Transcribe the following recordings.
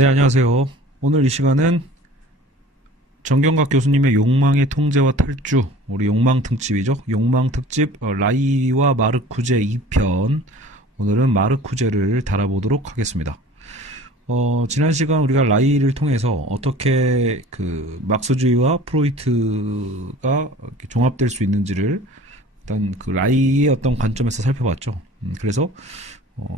네, 안녕하세요. 오늘 이 시간은 정경각 교수님의 욕망의 통제와 탈주, 우리 욕망 특집이죠. 욕망 특집 라이와 마르쿠제 2편. 오늘은 마르쿠제를 다뤄보도록 하겠습니다. 지난 시간 우리가 라이를 통해서 어떻게 그 막스주의와 프로이트가 종합될 수 있는지를 일단 그 라이의 어떤 관점에서 살펴봤죠. 그래서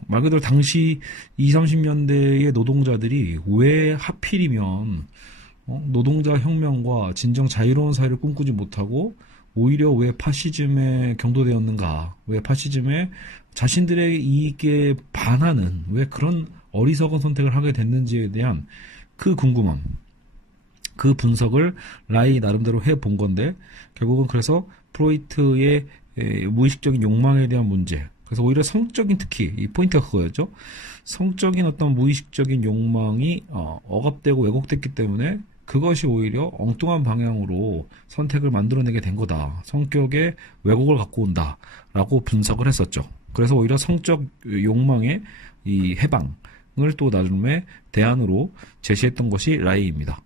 말 그대로 당시 20, 30년대의 노동자들이 왜 하필이면 노동자 혁명과 진정 자유로운 사회를 꿈꾸지 못하고 오히려 왜 파시즘에 경도되었는가, 왜 파시즘에 자신들의 이익에 반하는, 왜 그런 어리석은 선택을 하게 됐는지에 대한 그 궁금함, 그 분석을 라이 나름대로 해본 건데, 결국은 그래서 프로이트의 무의식적인 욕망에 대한 문제, 그래서 오히려 성적인, 특히 이 포인트가 그거였죠. 성적인 어떤 무의식적인 욕망이 억압되고 왜곡됐기 때문에 그것이 오히려 엉뚱한 방향으로 선택을 만들어내게 된 거다. 성격의 왜곡을 갖고 온다라고 분석을 했었죠. 그래서 오히려 성적 욕망의 이 해방을 또 나름의 대안으로 제시했던 것이 라이입니다.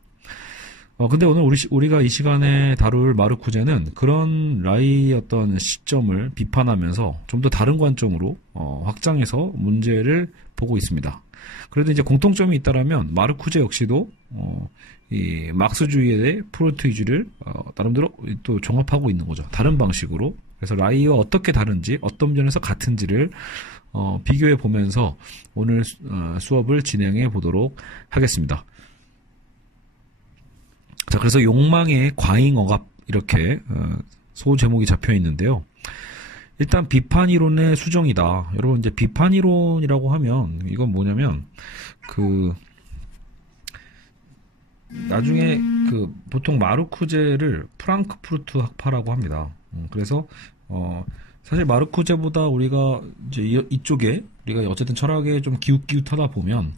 근데 오늘 우리가 이 시간에 다룰 마르쿠제는 그런 라이의 어떤 시점을 비판하면서 좀 더 다른 관점으로 확장해서 문제를 보고 있습니다. 그래도 이제 공통점이 있다라면 마르쿠제 역시도 이 막스주의에 대해 프로이트주의를 나름대로 또 종합하고 있는 거죠. 다른 방식으로. 그래서 라이와 어떻게 다른지, 어떤 면에서 같은지를 비교해 보면서 오늘 수업을 진행해 보도록 하겠습니다. 자, 그래서 욕망의 과잉 억압, 이렇게 소 제목이 잡혀 있는데요. 일단 비판 이론의 수정이다. 여러분, 이제 비판 이론이라고 하면 이건 뭐냐면 나중에 보통 마르쿠제를 프랑크푸르트 학파라고 합니다. 그래서 사실 마르쿠제보다 우리가 이제 이쪽에 우리가 어쨌든 철학에 좀 기웃기웃하다 보면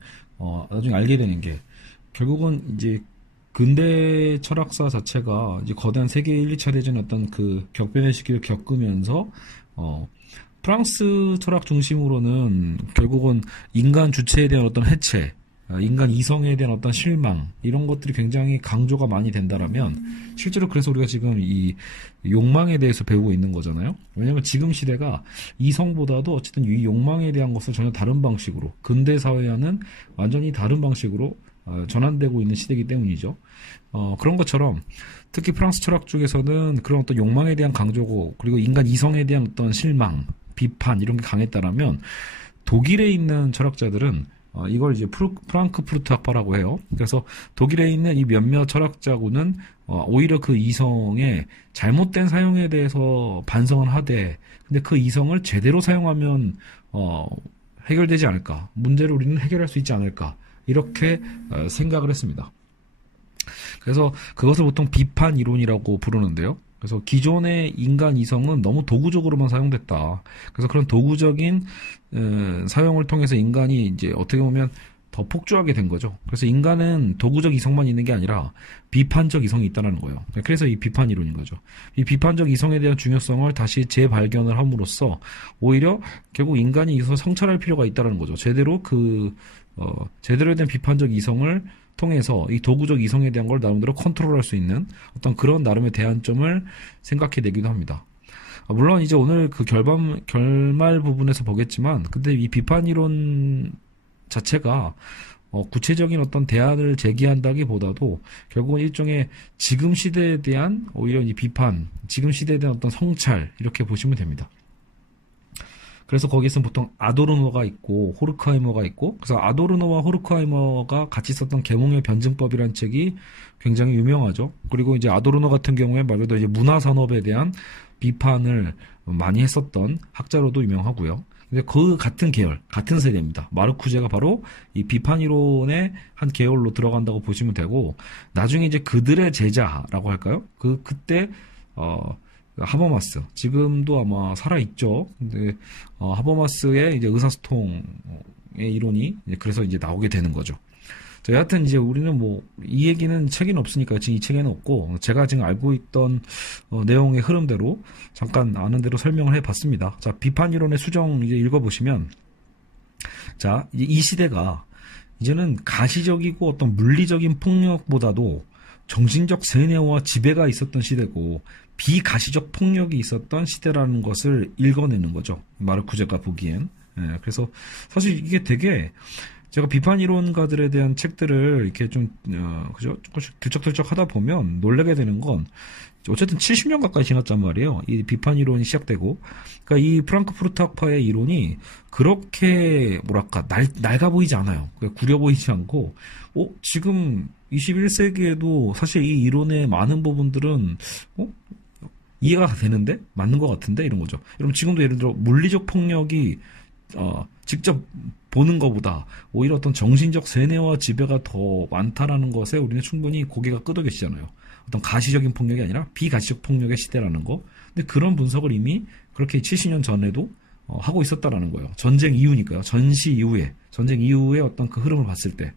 나중에 알게 되는 게, 결국은 이제 근대 철학사 자체가 이제 거대한 세계 1, 2차 대전 어떤 그 격변의 시기를 겪으면서 프랑스 철학 중심으로는 결국은 인간 주체에 대한 어떤 해체, 인간 이성에 대한 어떤 실망, 이런 것들이 굉장히 강조가 많이 된다라면, 실제로 그래서 우리가 지금 이 욕망에 대해서 배우고 있는 거잖아요. 왜냐하면 지금 시대가 이성보다도 어쨌든 이 욕망에 대한 것을 전혀 다른 방식으로, 근대 사회와는 완전히 다른 방식으로 전환되고 있는 시대이기 때문이죠. 그런 것처럼 특히 프랑스 철학 쪽에서는 그런 어떤 욕망에 대한 강조고, 그리고 인간 이성에 대한 어떤 실망, 비판, 이런 게 강했다라면, 독일에 있는 철학자들은 이걸 이제 프랑크푸르트 학파라고 해요. 그래서 독일에 있는 이 몇몇 철학자고는 오히려 그 이성의 잘못된 사용에 대해서 반성을 하되, 근데 그 이성을 제대로 사용하면 해결되지 않을까, 문제를 우리는 해결할 수 있지 않을까, 이렇게 생각을 했습니다. 그래서 그것을 보통 비판 이론이라고 부르는데요. 그래서 기존의 인간 이성은 너무 도구적으로만 사용됐다. 그래서 그런 도구적인 사용을 통해서 인간이 이제 어떻게 보면 더 폭주하게 된 거죠. 그래서 인간은 도구적 이성만 있는 게 아니라 비판적 이성이 있다는 거예요. 그래서 이 비판 이론인 거죠. 이 비판적 이성에 대한 중요성을 다시 재발견을 함으로써 오히려 결국 인간이 이것을 성찰할 필요가 있다는 거죠. 제대로 제대로 된 비판적 이성을 통해서 이 도구적 이성에 대한 걸 나름대로 컨트롤할 수 있는 어떤 그런 나름의 대안점을 생각해 내기도 합니다. 물론 이제 오늘 그 결말 부분에서 보겠지만, 근데 이 비판 이론 자체가 구체적인 어떤 대안을 제기한다기보다도 결국은 일종의 지금 시대에 대한 오히려 이 비판, 지금 시대에 대한 어떤 성찰, 이렇게 보시면 됩니다. 그래서 거기서는 보통 아도르노가 있고 호르크하이머가 있고, 그래서 아도르노와 호르크하이머가 같이 썼던 계몽의 변증법이라는 책이 굉장히 유명하죠. 그리고 이제 아도르노 같은 경우에 말 그대로 이제 문화 산업에 대한 비판을 많이 했었던 학자로도 유명하고요. 근데 그 같은 계열, 같은 세대입니다. 마르쿠제가 바로 이 비판 이론의 한 계열로 들어간다고 보시면 되고, 나중에 이제 그들의 제자라고 할까요? 그때 하버마스, 지금도 아마 살아있죠. 근데, 하버마스의 이제 의사소통의 이론이, 그래서 이제 나오게 되는 거죠. 자, 여하튼 이제 우리는 이 얘기는 책에는 없으니까 지금 이 책에는 없고, 제가 지금 알고 있던, 내용의 흐름대로, 잠깐 아는 대로 설명을 해 봤습니다. 자, 비판 이론의 수정 이제 읽어보시면, 자, 이 시대가 이제는 가시적이고 어떤 물리적인 폭력보다도 정신적 세뇌와 지배가 있었던 시대고 비가시적 폭력이 있었던 시대라는 것을 읽어내는 거죠. 마르쿠제가 보기엔. 예, 그래서 사실 이게 되게 제가 비판 이론가들에 대한 책들을 이렇게 좀 그죠? 조금씩 들쩍들쩍 하다 보면 놀라게 되는 건 어쨌든 70년 가까이 지났단 말이에요. 이 비판 이론이 시작되고, 그러니까 이 프랑크푸르트 학파의 이론이 그렇게 뭐랄까 낡아 보이지 않아요. 구려 보이지 않고, 지금 21세기에도 사실 이 이론의 많은 부분들은 이해가 되는데 맞는 것 같은데 이런 거죠. 여러분 지금도 예를 들어 물리적 폭력이 직접 보는 것보다 오히려 어떤 정신적 세뇌와 지배가 더 많다라는 것에 우리는 충분히 고개가 끄덕여지잖아요. 어떤 가시적인 폭력이 아니라 비가시적 폭력의 시대라는 거. 근데 그런 분석을 이미 그렇게 70년 전에도 하고 있었다라는 거예요. 전쟁 이후니까요. 전쟁 이후에 어떤 그 흐름을 봤을 때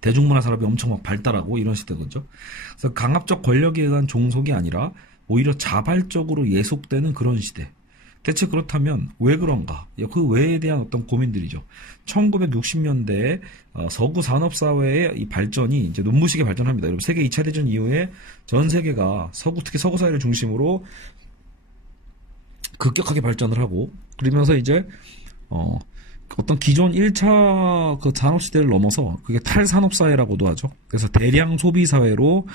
대중문화 산업이 엄청 막 발달하고 이런 시대거든요. 그래서 강압적 권력에 의한 종속이 아니라 오히려 자발적으로 예속되는 그런 시대. 대체 그렇다면 왜 그런가? 그 왜에 대한 어떤 고민들이죠. 1960년대에 서구 산업사회의 이 발전이 이제 눈부시게 발전합니다. 여러분 세계 2차 대전 이후에 전 세계가 특히 서구 사회를 중심으로 급격하게 발전을 하고 그러면서 이제 어떤 기존 1차 그 산업시대를 넘어서 그게 탈산업사회라고도 하죠. 그래서 대량 소비사회로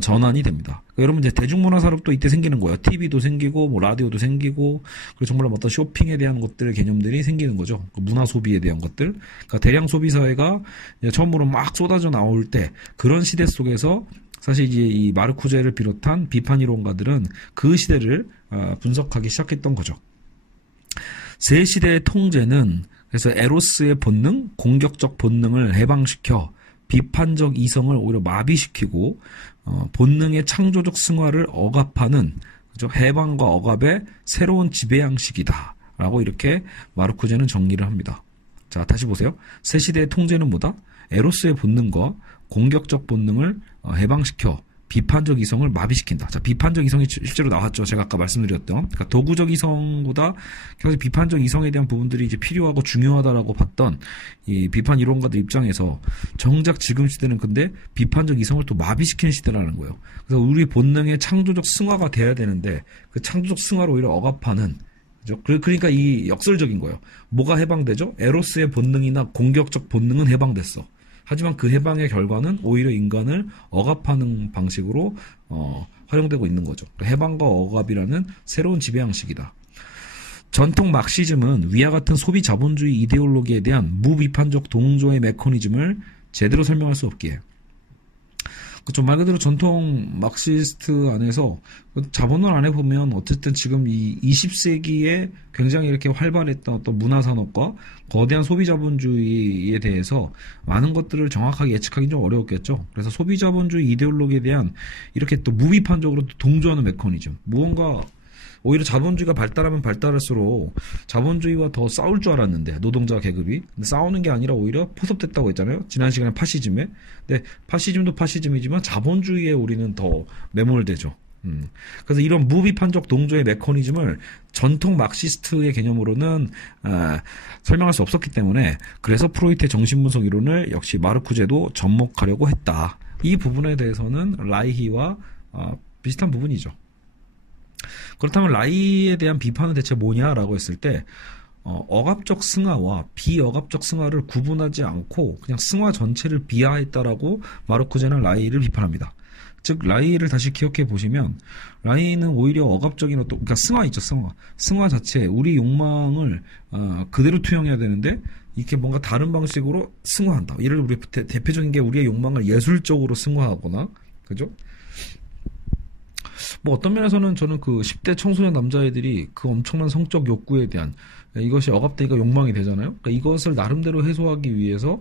전환이 됩니다. 그러니까 여러분 이제 대중문화 산업도 이때 생기는 거예요. TV도 생기고, 뭐 라디오도 생기고, 그리고 정말 어떤 쇼핑에 대한 것들의 개념들이 생기는 거죠. 그 문화 소비에 대한 것들. 그러니까 대량 소비사회가 처음으로 막 쏟아져 나올 때 그런 시대 속에서 사실 이제 이 마르쿠제를 비롯한 비판 이론가들은 그 시대를 분석하기 시작했던 거죠. 새 시대의 통제는 그래서 에로스의 본능, 공격적 본능을 해방시켜 비판적 이성을 오히려 마비시키고 본능의 창조적 승화를 억압하는 그죠? 해방과 억압의 새로운 지배 양식이다라고 이렇게 마르쿠제는 정리를 합니다. 자, 다시 보세요. 새 시대의 통제는 뭐다? 에로스의 본능과 공격적 본능을 해방시켜 비판적 이성을 마비시킨다. 자, 비판적 이성이 실제로 나왔죠. 제가 아까 말씀드렸던. 그러니까 도구적 이성보다 계속 비판적 이성에 대한 부분들이 이제 필요하고 중요하다라고 봤던 이 비판 이론가들 입장에서 정작 지금 시대는 근데 비판적 이성을 또 마비시키는 시대라는 거예요. 그래서 우리 본능의 창조적 승화가 돼야 되는데 그 창조적 승화를 오히려 억압하는 그죠? 그러니까 이 역설적인 거예요. 뭐가 해방되죠? 에로스의 본능이나 공격적 본능은 해방됐어. 하지만 그 해방의 결과는 오히려 인간을 억압하는 방식으로 활용되고 있는 거죠. 해방과 억압이라는 새로운 지배 양식이다. 전통 막시즘은 위와 같은 소비 자본주의 이데올로기에 대한 무비판적 동조의 메커니즘을 제대로 설명할 수 없기에 그렇죠. 말 그대로 전통 막시스트 안에서 자본론 안에 보면 어쨌든 지금 이 20세기에 굉장히 이렇게 활발했던 어떤 문화산업과 거대한 소비자본주의에 대해서 많은 것들을 정확하게 예측하기는 좀 어려웠겠죠. 그래서 소비자본주의 이데올로기에 대한 이렇게 또 무비판적으로 동조하는 메커니즘. 무언가 오히려 자본주의가 발달하면 발달할수록 자본주의와 더 싸울 줄 알았는데 노동자 계급이 근데 싸우는 게 아니라 오히려 포섭됐다고 했잖아요. 지난 시간에 파시즘에. 근데 파시즘도 파시즘이지만 자본주의에 우리는 더 매몰되죠. 그래서 이런 무비판적 동조의 메커니즘을 전통 막시스트의 개념으로는 설명할 수 없었기 때문에 그래서 프로이트의 정신분석 이론을 역시 마르쿠제도 접목하려고 했다. 이 부분에 대해서는 라이히와 비슷한 부분이죠. 그렇다면 라이에 대한 비판은 대체 뭐냐라고 했을 때 억압적 승화와 비억압적 승화를 구분하지 않고 그냥 승화 전체를 비하했다라고 마르쿠제는 라이를 비판합니다. 즉 라이를 다시 기억해 보시면 라이는 오히려 억압적인 어떤 그러니까 승화 있죠. 승화 자체 우리 욕망을 그대로 투영해야 되는데 이렇게 뭔가 다른 방식으로 승화한다. 예를 들어 우리 대표적인 게 우리의 욕망을 예술적으로 승화하거나 그죠? 뭐 어떤 면에서는 저는 그 10대 청소년 남자애들이 그 엄청난 성적 욕구에 대한 이것이 억압되니까 욕망이 되잖아요. 그러니까 이것을 나름대로 해소하기 위해서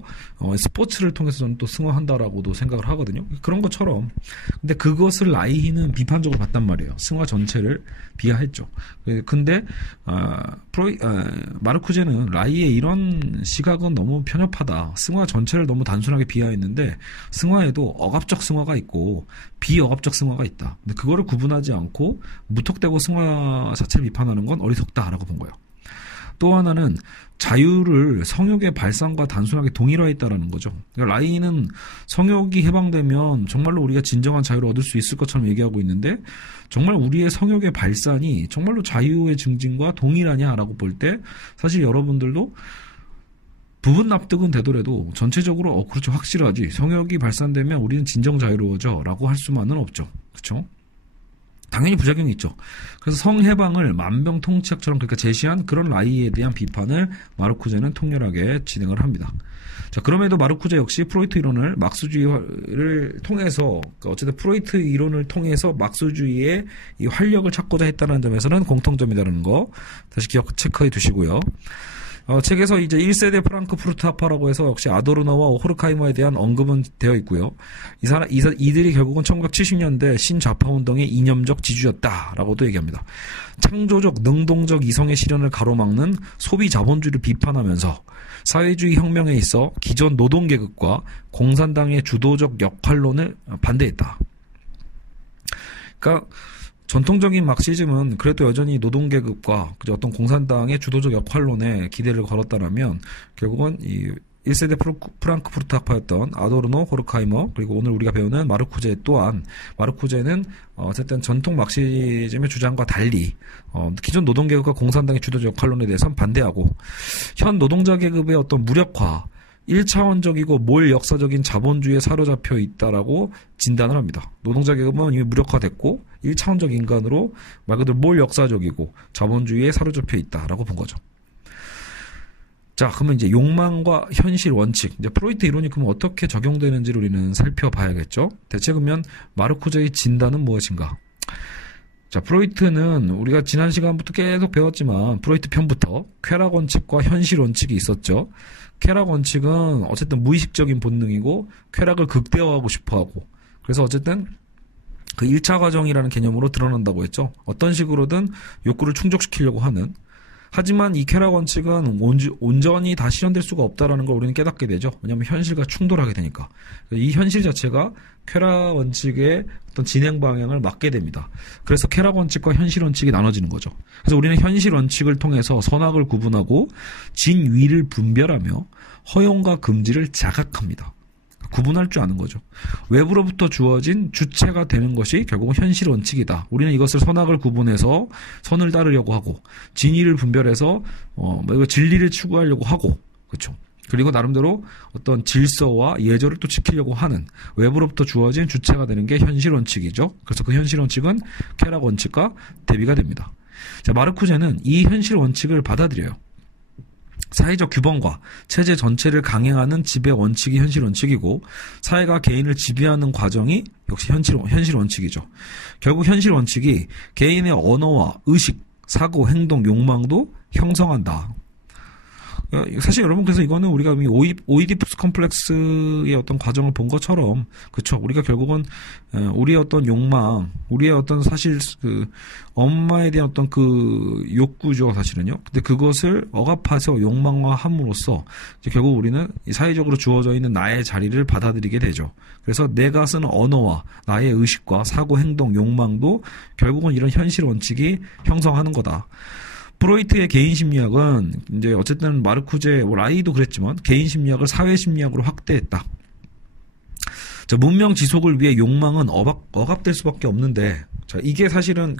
스포츠를 통해서 저는 또 승화한다라고도 생각을 하거든요. 그런 것처럼 근데 그것을 라이히는 비판적으로 봤단 말이에요. 승화 전체를 비하했죠. 근데 마르쿠제는 라이의 이런 시각은 너무 편협하다. 승화 전체를 너무 단순하게 비하했는데 승화에도 억압적 승화가 있고 비억압적 승화가 있다. 근데 그거를 구분하지 않고 무턱대고 승화 자체를 비판하는 건 어리석다라고 본 거예요. 또 하나는 자유를 성욕의 발산과 단순하게 동일화했다라는 거죠. 그러니까 라이는 성욕이 해방되면 정말로 우리가 진정한 자유를 얻을 수 있을 것처럼 얘기하고 있는데 정말 우리의 성욕의 발산이 정말로 자유의 증진과 동일하냐라고 볼 때 사실 여러분들도 부분 납득은 되더라도 전체적으로 그렇죠, 확실하지. 성욕이 발산되면 우리는 진정 자유로워져 라고 할 수만은 없죠. 그렇죠? 당연히 부작용이 있죠. 그래서 성해방을 만병통치약처럼 그러니까 제시한 그런 라이에 대한 비판을 마르쿠제는 통렬하게 진행을 합니다. 자, 그럼에도 마르쿠제 역시 프로이트 이론을 막스주의를 통해서, 어쨌든 프로이트 이론을 통해서 막스주의의 이 활력을 찾고자 했다는 점에서는 공통점이라는 거 다시 체크해 두시고요. 책에서 이제 1세대 프랑크푸르트 학파라고 해서 역시 아도르너와 호르카이머에 대한 언급은 되어 있고요. 이들이 결국은 1970년대 신좌파 운동의 이념적 지주였다라고도 얘기합니다. 창조적, 능동적 이성의 실현을 가로막는 소비 자본주의를 비판하면서 사회주의 혁명에 있어 기존 노동계급과 공산당의 주도적 역할론을 반대했다. 그러니까 전통적인 막시즘은 그래도 여전히 노동계급과 어떤 공산당의 주도적 역할론에 기대를 걸었다면 결국은 이 1세대 프랑크푸르트 학파였던 아도르노, 호르카이머, 그리고 오늘 우리가 배우는 마르쿠제 또한 마르쿠제는 어쨌든 전통 막시즘의 주장과 달리 기존 노동계급과 공산당의 주도적 역할론에 대해서는 반대하고 현 노동자 계급의 어떤 무력화, 1차원적이고 몰 역사적인 자본주의에 사로잡혀 있다라고 진단을 합니다. 노동자 계급은 이미 무력화됐고 1차원적 인간으로 말 그대로 몰 역사적이고 자본주의에 사로잡혀 있다라고 본 거죠. 자, 그러면 이제 욕망과 현실 원칙, 이제 프로이트 이론이 그럼 어떻게 적용되는지를 우리는 살펴봐야겠죠. 대체 그러면 마르쿠제의 진단은 무엇인가? 자, 프로이트는 우리가 지난 시간부터 계속 배웠지만 프로이트 편부터 쾌락 원칙과 현실 원칙이 있었죠. 쾌락 원칙은 어쨌든 무의식적인 본능이고 쾌락을 극대화하고 싶어하고 그래서 어쨌든 그 1차 과정이라는 개념으로 드러난다고 했죠. 어떤 식으로든 욕구를 충족시키려고 하는. 하지만 이 쾌락 원칙은 온전히 다 실현될 수가 없다는 걸 우리는 깨닫게 되죠. 왜냐하면 현실과 충돌하게 되니까. 이 현실 자체가 쾌락 원칙의 어떤 진행 방향을 막게 됩니다. 그래서 쾌락 원칙과 현실 원칙이 나눠지는 거죠. 그래서 우리는 현실 원칙을 통해서 선악을 구분하고 진위를 분별하며 허용과 금지를 자각합니다. 구분할 줄 아는 거죠. 외부로부터 주어진 주체가 되는 것이 결국은 현실 원칙이다. 우리는 이것을 선악을 구분해서 선을 따르려고 하고 진위를 분별해서 진리를 추구하려고 하고 그렇죠. 그리고 나름대로 어떤 질서와 예절을 또 지키려고 하는 외부로부터 주어진 주체가 되는 게 현실 원칙이죠. 그래서 그 현실 원칙은 쾌락 원칙과 대비가 됩니다. 자, 마르쿠제는 이 현실 원칙을 받아들여요. 사회적 규범과 체제 전체를 강행하는 지배 원칙이 현실 원칙이고 사회가 개인을 지배하는 과정이 역시 현실 원칙이죠. 결국 현실 원칙이 개인의 언어와 의식, 사고, 행동, 욕망도 형성한다. 사실 여러분 그래서 이거는 우리가 오이디푸스 컴플렉스의 어떤 과정을 본 것처럼 그쵸 우리가 결국은 우리의 어떤 욕망 우리의 어떤 사실 그 엄마에 대한 어떤 그 욕구죠 사실은요. 근데 그것을 억압해서 욕망화함으로써 이제 결국 우리는 사회적으로 주어져 있는 나의 자리를 받아들이게 되죠. 그래서 내가 쓰는 언어와 나의 의식과 사고 행동 욕망도 결국은 이런 현실 원칙이 형성하는 거다. 프로이트의 개인 심리학은 이제 어쨌든 마르쿠제, 라이도 그랬지만 개인 심리학을 사회 심리학으로 확대했다. 자, 문명 지속을 위해 욕망은 억압될 수밖에 없는데, 자, 이게 사실은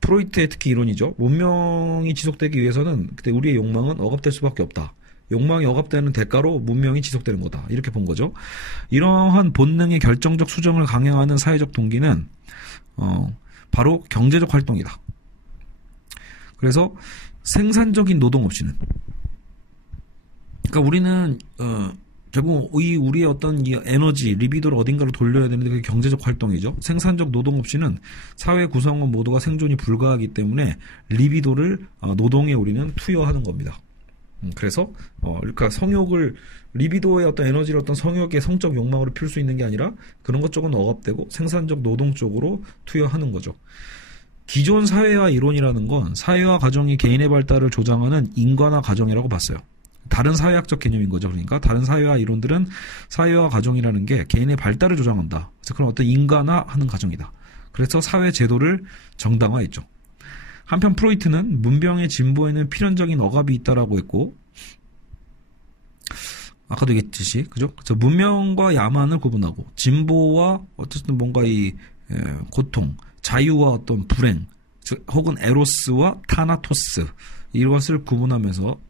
프로이트의 특히 이론이죠. 문명이 지속되기 위해서는 그때 우리의 욕망은 억압될 수밖에 없다. 욕망이 억압되는 대가로 문명이 지속되는 거다. 이렇게 본 거죠. 이러한 본능의 결정적 수정을 강행하는 사회적 동기는 바로 경제적 활동이다. 그래서 생산적인 노동 없이는 그러니까 우리는 결국 우리의 어떤 이 에너지, 리비도를 어딘가로 돌려야 되는데 그게 경제적 활동이죠. 생산적 노동 없이는 사회 구성원 모두가 생존이 불가하기 때문에 리비도를 노동에 우리는 투여하는 겁니다. 그래서 그러니까 성욕을 리비도의 어떤 에너지를 어떤 성욕의 성적 욕망으로 피울 수 있는 게 아니라 그런 것 쪽은 억압되고 생산적 노동 쪽으로 투여하는 거죠. 기존 사회화 이론이라는 건 사회화 과정이 개인의 발달을 조장하는 인간화 과정이라고 봤어요. 다른 사회학적 개념인 거죠. 그러니까 다른 사회화 이론들은 사회화 과정이라는 게 개인의 발달을 조장한다. 그래서 그런 어떤 인간화하는 과정이다. 그래서 사회 제도를 정당화했죠. 한편 프로이트는 문명의 진보에는 필연적인 억압이 있다라고 했고, 아까도 얘기했듯이, 그죠? 그래서 문명과 야만을 구분하고, 진보와 어쨌든 뭔가 고통, 자유와 어떤 불행, 즉, 혹은 에로스와 타나토스, 이것을 구분하면서,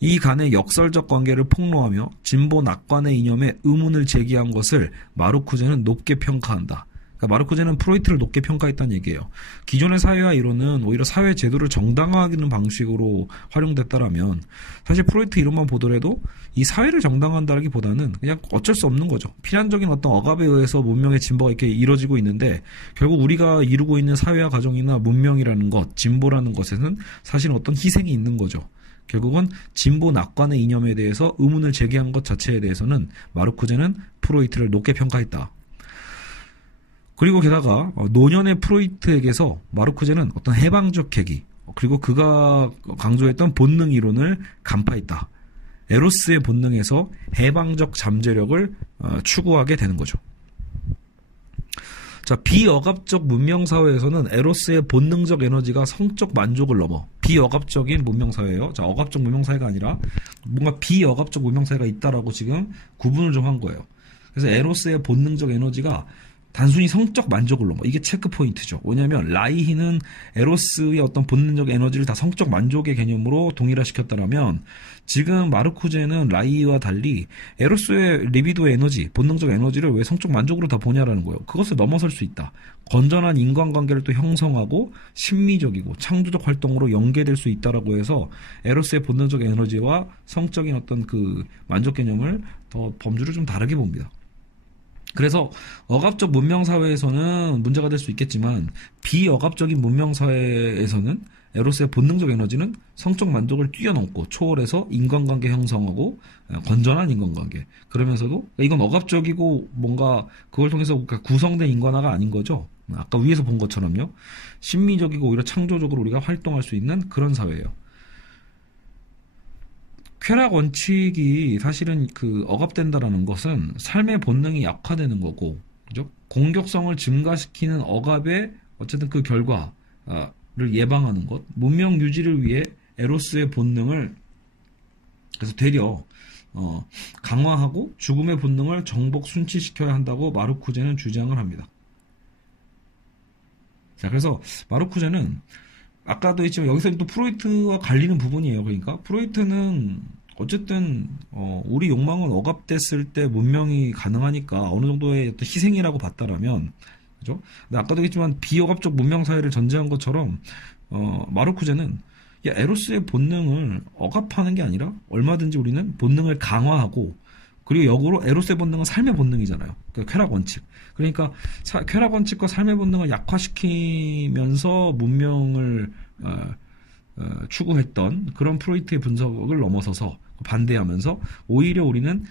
이 간의 역설적 관계를 폭로하며 진보 낙관의 이념에 의문을 제기한 것을 마르쿠제는 높게 평가한다. 그러니까 마르쿠제는 프로이트를 높게 평가했다는 얘기예요. 기존의 사회화 이론은 오히려 사회 제도를 정당화하는 방식으로 활용됐다라면 사실 프로이트 이론만 보더라도 이 사회를 정당화한다기보다는 그냥 어쩔 수 없는 거죠. 필연적인 어떤 억압에 의해서 문명의 진보가 이렇게 이루어지고 있는데 결국 우리가 이루고 있는 사회화 과정이나 문명이라는 것, 진보라는 것에는 사실 어떤 희생이 있는 거죠. 결국은 진보 낙관의 이념에 대해서 의문을 제기한 것 자체에 대해서는 마르쿠제는 프로이트를 높게 평가했다. 그리고 게다가 노년의 프로이트에게서 마르쿠제는 어떤 해방적 계기 그리고 그가 강조했던 본능 이론을 간파했다. 에로스의 본능에서 해방적 잠재력을 추구하게 되는 거죠. 자, 비억압적 문명사회에서는 에로스의 본능적 에너지가 성적 만족을 넘어 비억압적인 문명사회예요. 자, 억압적 문명사회가 아니라 뭔가 비억압적 문명사회가 있다라고 지금 구분을 좀 한 거예요. 그래서 에로스의 본능적 에너지가 단순히 성적 만족을 넘어. 이게 체크 포인트죠. 왜냐하면 라이히는 에로스의 어떤 본능적 에너지를 다 성적 만족의 개념으로 동일화시켰다면 지금 마르쿠제는 라이히와 달리 에로스의 리비도의 에너지, 본능적 에너지를 왜 성적 만족으로 다 보냐라는 거예요. 그것을 넘어설 수 있다. 건전한 인간관계를 또 형성하고 심미적이고 창조적 활동으로 연계될 수 있다라고 해서 에로스의 본능적 에너지와 성적인 어떤 그 만족 개념을 더 범주를 좀 다르게 봅니다. 그래서 억압적 문명사회에서는 문제가 될 수 있겠지만 비억압적인 문명사회에서는 에로스의 본능적 에너지는 성적 만족을 뛰어넘고 초월해서 인간관계 형성하고 건전한 인간관계. 그러면서도 이건 억압적이고 뭔가 그걸 통해서 구성된 인간화가 아닌 거죠. 아까 위에서 본 것처럼요. 심미적이고 오히려 창조적으로 우리가 활동할 수 있는 그런 사회예요. 쾌락 원칙이 사실은 그 억압된다라는 것은 삶의 본능이 약화되는 거고, 그죠? 공격성을 증가시키는 억압의 어쨌든 그 결과를 예방하는 것, 문명 유지를 위해 에로스의 본능을 그래서 되려 강화하고 죽음의 본능을 정복 순치시켜야 한다고 마르쿠제는 주장을 합니다. 자, 그래서 마르쿠제는 아까도 했지만 여기서 또 프로이트와 갈리는 부분이에요. 그러니까 프로이트는 어쨌든 우리 욕망은 억압됐을 때 문명이 가능하니까 어느 정도의 어떤 희생이라고 봤다라면, 그죠? 근데 아까도 했지만 비억압적 문명 사회를 전제한 것처럼 마르쿠제는 에로스의 본능을 억압하는 게 아니라 얼마든지 우리는 본능을 강화하고 그리고 역으로 에로스의 본능은 삶의 본능이잖아요. 그 쾌락 원칙. 그러니까 쾌락 원칙과 삶의 본능을 약화시키면서 문명을 추구했던 그런 프로이트의 분석을 넘어서서 반대하면서 오히려 우리는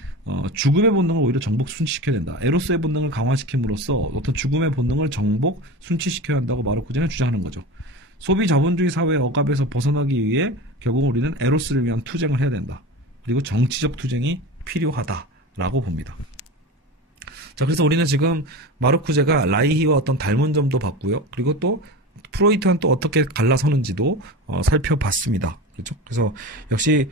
죽음의 본능을 오히려 정복 순치시켜야 된다. 에로스의 본능을 강화시킴으로써 어떤 죽음의 본능을 정복 순치시켜야 한다고 마르쿠제는 주장하는 거죠. 소비 자본주의 사회의 억압에서 벗어나기 위해 결국 우리는 에로스를 위한 투쟁을 해야 된다. 그리고 정치적 투쟁이 필요하다라고 봅니다. 자, 그래서 우리는 지금 마르쿠제가 라이히와 어떤 닮은 점도 봤고요. 그리고 또 프로이트는 또 어떻게 갈라서는지도 살펴봤습니다. 그렇죠? 그래서 역시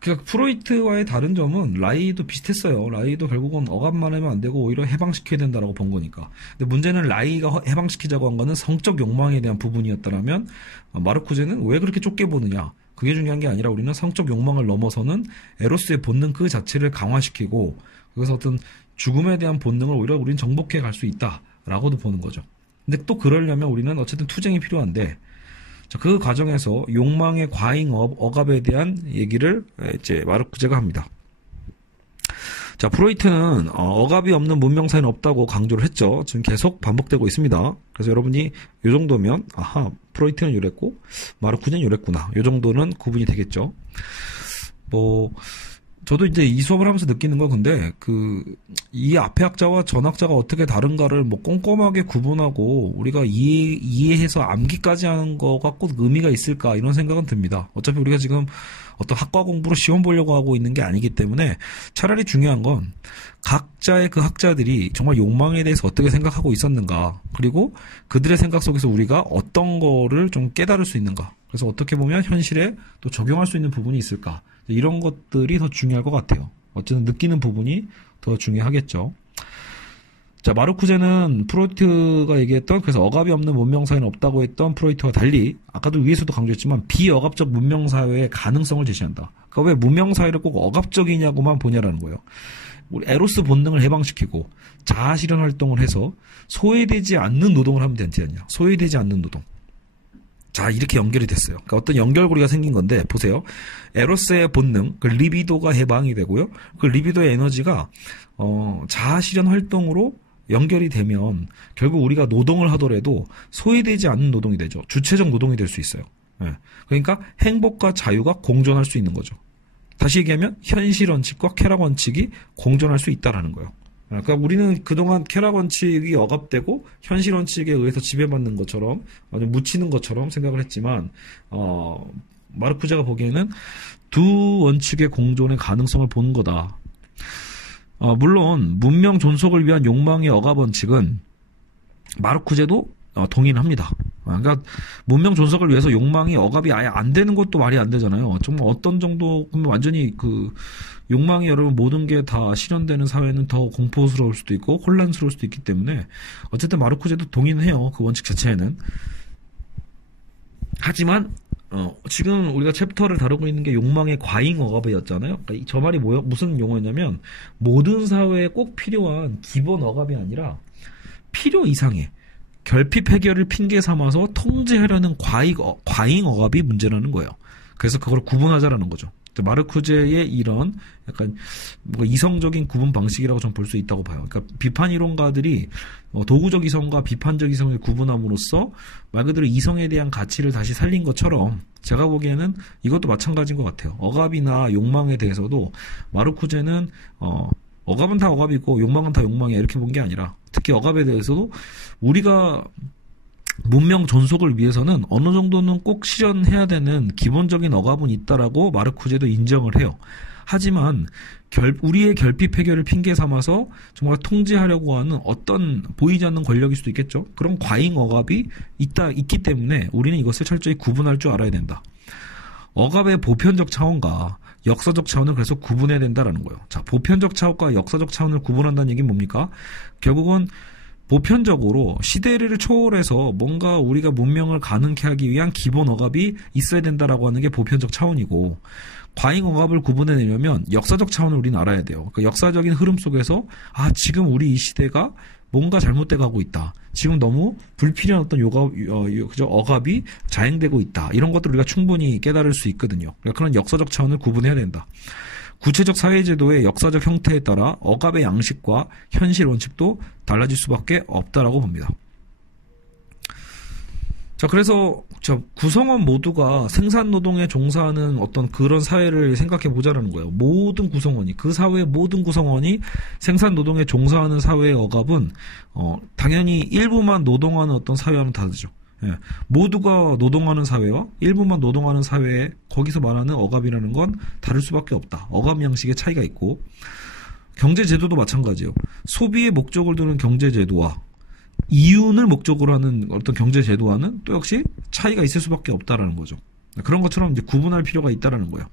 그러니까 프로이트와의 다른 점은 라이히도 비슷했어요. 라이히도 결국은 억압만 하면 안 되고 오히려 해방시켜야 된다라고 본 거니까. 근데 문제는 라이히가 해방시키자고 한 거는 성적 욕망에 대한 부분이었다면 마르쿠제는 왜 그렇게 좁게 보느냐? 그게 중요한 게 아니라 우리는 성적 욕망을 넘어서는 에로스의 본능 그 자체를 강화시키고 그래서 어떤 죽음에 대한 본능을 오히려 우리는 정복해 갈 수 있다라고도 보는 거죠. 근데 또 그러려면 우리는 어쨌든 투쟁이 필요한데 자, 그 과정에서 욕망의 과잉 억압에 대한 얘기를 이제 마르쿠제가 합니다. 자, 프로이트는 억압이 없는 문명사회는 없다고 강조를 했죠. 지금 계속 반복되고 있습니다. 그래서 여러분이 이 정도면 아하, 프로이트는 이랬고 마르쿠제는 이랬구나. 이 정도는 구분이 되겠죠. 뭐 저도 이제 이 수업을 하면서 느끼는 건 근데 이 앞에 학자와 전 학자가 어떻게 다른가를 뭐 꼼꼼하게 구분하고 우리가 이해해서 암기까지 하는 거가 꼭 의미가 있을까 이런 생각은 듭니다. 어차피 우리가 지금 어떤 학과 공부로 시험 보려고 하고 있는 게 아니기 때문에 차라리 중요한 건 각자의 그 학자들이 정말 욕망에 대해서 어떻게 생각하고 있었는가, 그리고 그들의 생각 속에서 우리가 어떤 거를 좀 깨달을 수 있는가, 그래서 어떻게 보면 현실에 또 적용할 수 있는 부분이 있을까, 이런 것들이 더 중요할 것 같아요. 어쨌든 느끼는 부분이 더 중요하겠죠. 자, 마르쿠제는 프로이트가 얘기했던, 그래서 억압이 없는 문명사회는 없다고 했던 프로이트와 달리 아까도 위에서도 강조했지만 비억압적 문명사회의 가능성을 제시한다. 그러니까 왜 문명사회를 꼭 억압적이냐고만 보냐라는 거예요. 우리 에로스 본능을 해방시키고 자아실현 활동을 해서 소외되지 않는 노동을 하면 되지 않냐. 소외되지 않는 노동. 자, 이렇게 연결이 됐어요. 그러니까 어떤 연결고리가 생긴 건데, 보세요. 에로스의 본능, 그 리비도가 해방이 되고요. 그 리비도의 에너지가, 자아실현 활동으로 연결이 되면, 결국 우리가 노동을 하더라도 소외되지 않는 노동이 되죠. 주체적 노동이 될 수 있어요. 네. 그러니까 행복과 자유가 공존할 수 있는 거죠. 다시 얘기하면, 현실 원칙과 쾌락 원칙이 공존할 수 있다라는 거예요. 그러니까 우리는 그동안 쾌락 원칙이 억압되고 현실 원칙에 의해서 지배받는 것처럼 아주 묻히는 것처럼 생각을 했지만 마르쿠제가 보기에는 두 원칙의 공존의 가능성을 보는 거다. 물론 문명 존속을 위한 욕망의 억압 원칙은 마르쿠제도 동의를 합니다. 그러니까 문명 존속을 위해서 욕망이 억압이 아예 안 되는 것도 말이 안 되잖아요. 정말 어떤 정도 그러면 완전히 욕망이 여러분 모든 게 다 실현되는 사회는 더 공포스러울 수도 있고 혼란스러울 수도 있기 때문에 어쨌든 마르쿠제도 동의는 해요. 그 원칙 자체에는. 하지만 지금 우리가 챕터를 다루고 있는 게 욕망의 과잉 억압이었잖아요. 그러니까 저 말이 무슨 용어였냐면 모든 사회에 꼭 필요한 기본 억압이 아니라 필요 이상의 결핍 해결을 핑계 삼아서 통제하려는 과잉 억압이 문제라는 거예요. 그래서 그걸 구분하자라는 거죠. 마르쿠제의 이런 약간 뭔가 이성적인 구분 방식이라고 좀 볼 수 있다고 봐요. 그러니까 비판 이론가들이 도구적 이성과 비판적 이성을 구분함으로써 말 그대로 이성에 대한 가치를 다시 살린 것처럼 제가 보기에는 이것도 마찬가지인 것 같아요. 억압이나 욕망에 대해서도 마르쿠제는 억압은 다 억압이고 욕망은 다 욕망이야 이렇게 본 게 아니라 특히 억압에 대해서도 우리가 문명 존속을 위해서는 어느 정도는 꼭 실현해야 되는 기본적인 억압은 있다라고 마르쿠제도 인정을 해요. 하지만 우리의 결핍 해결을 핑계 삼아서 정말 통제하려고 하는 어떤 보이지 않는 권력일 수도 있겠죠. 그런 과잉 억압이 있기 때문에 우리는 이것을 철저히 구분할 줄 알아야 된다. 억압의 보편적 차원과 역사적 차원을 그래서 구분해야 된다라는 거예요. 자, 보편적 차원과 역사적 차원을 구분한다는 얘기는 뭡니까? 결국은 보편적으로 시대를 초월해서 뭔가 우리가 문명을 가능케 하기 위한 기본 억압이 있어야 된다라고 하는 게 보편적 차원이고, 과잉 억압을 구분해내려면 역사적 차원을 우리는 알아야 돼요. 그러니까 역사적인 흐름 속에서 지금 우리 이 시대가 뭔가 잘못돼 가고 있다. 지금 너무 불필요한 어떤 억압이 자행되고 있다. 이런 것들을 우리가 충분히 깨달을 수 있거든요. 그러니까 그런 역사적 차원을 구분해야 된다. 구체적 사회제도의 역사적 형태에 따라 억압의 양식과 현실 원칙도 달라질 수밖에 없다라고 봅니다. 자, 그래서 구성원 모두가 생산노동에 종사하는 어떤 그런 사회를 생각해 보자라는 거예요. 모든 구성원이, 그 사회의 모든 구성원이 생산노동에 종사하는 사회의 억압은 당연히 일부만 노동하는 어떤 사회와는 다르죠. 예, 모두가 노동하는 사회와 일부만 노동하는 사회에 거기서 말하는 억압이라는 건 다를 수밖에 없다. 억압 양식의 차이가 있고, 경제제도도 마찬가지예요. 소비의 목적을 두는 경제제도와 이윤을 목적으로 하는 어떤 경제제도와는 또 역시 차이가 있을 수밖에 없다라는 거죠. 그런 것처럼 이제 구분할 필요가 있다라는 거예요.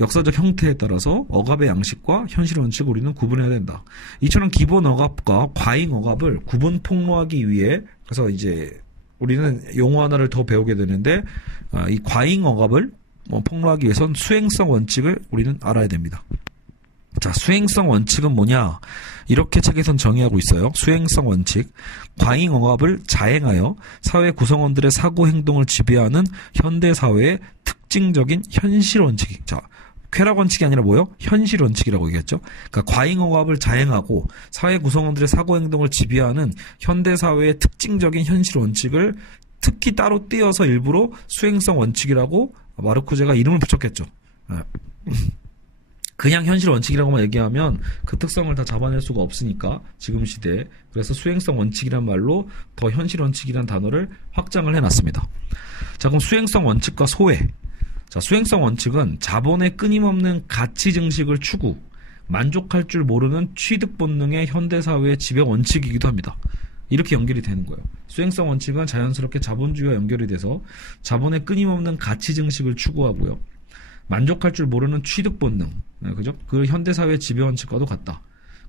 역사적 형태에 따라서 억압의 양식과 현실 원칙을 우리는 구분해야 된다. 이처럼 기본 억압과 과잉 억압을 구분 폭로하기 위해, 그래서 이제 우리는 용어 하나를 더 배우게 되는데, 이 과잉 억압을 폭로하기 위해선 수행성 원칙을 우리는 알아야 됩니다. 자, 수행성 원칙은 뭐냐? 이렇게 책에선 정의하고 있어요. 수행성 원칙. 과잉 억압을 자행하여 사회 구성원들의 사고 행동을 지배하는 현대 사회의 특징적인 현실 원칙이. 자, 쾌락 원칙이 아니라 뭐요? 현실 원칙이라고 얘기했죠. 그러니까 과잉 억압을 자행하고 사회 구성원들의 사고 행동을 지배하는 현대 사회의 특징적인 현실 원칙을 특히 따로 띄어서 일부러 수행성 원칙이라고 마르쿠제가 이름을 붙였겠죠. 그냥 현실 원칙이라고만 얘기하면 그 특성을 다 잡아낼 수가 없으니까 지금 시대에. 그래서 수행성 원칙이란 말로 더 현실 원칙이란 단어를 확장을 해놨습니다. 자, 그럼 수행성 원칙과 소외. 자, 수행성 원칙은 자본의 끊임없는 가치 증식을 추구, 만족할 줄 모르는 취득 본능의 현대사회의 지배 원칙이기도 합니다. 이렇게 연결이 되는 거예요. 수행성 원칙은 자연스럽게 자본주의와 연결이 돼서 자본의 끊임없는 가치 증식을 추구하고요. 만족할 줄 모르는 취득 본능, 그죠? 그 현대사회 지배 원칙과도 같다.